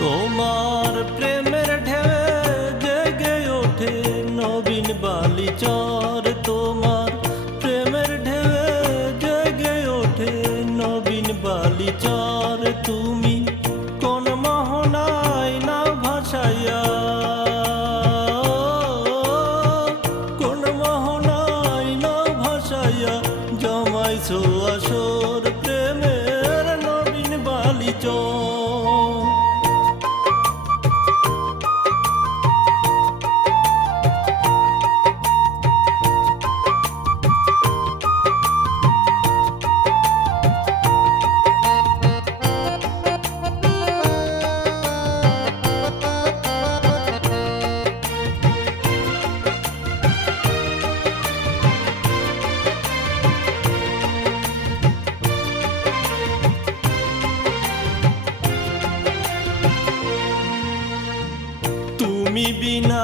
তোমার প্রেমের ঢেউয়ে জেগে ওঠে নবীন বালিচর। তোমার প্রেমের ঢেউয়ে জেগে ওঠে নবীন বালিচর। তুমি কোন মোহনায় নাও ভাসাইয়া, কোন মোহনায় নাও ভাসাইয়া জমাইছো আসর প্রেমের নবীন বালিচর। তুমি বিনা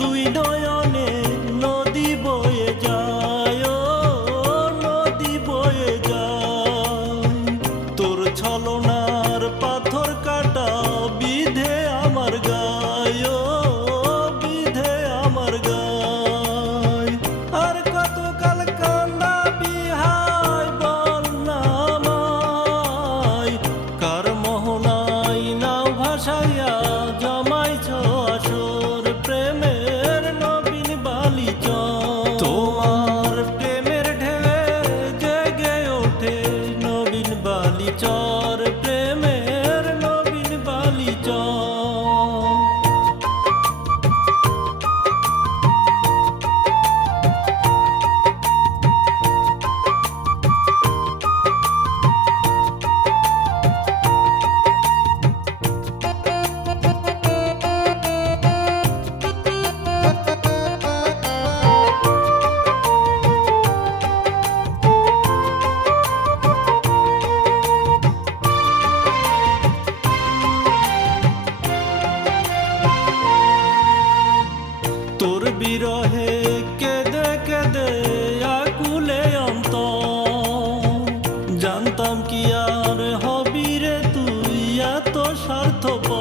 দুই নয়নে নদী বয়ে যায়, নদী বয়ে যায়। তোর ছলনার পাথর কাটা বিধে আমার গায়, বিধে আমার গায়। আর কতকাল কান্দাবি হায় বল না আমায়, কার মোহনায় নাও ভাসাইয়া জমাইছো আসর প্রেমের নবীন বালিচর। তোমার প্রেমের ঢেউয়ে জেগে ওঠে নবীন বালিচর, প্রেমের নবীন বালিচর। তোর বিরহে কেঁদে কেঁদে আকুলে অন্তর, জানতাম কি আর হবি রে তুই এত স্বার্থপর।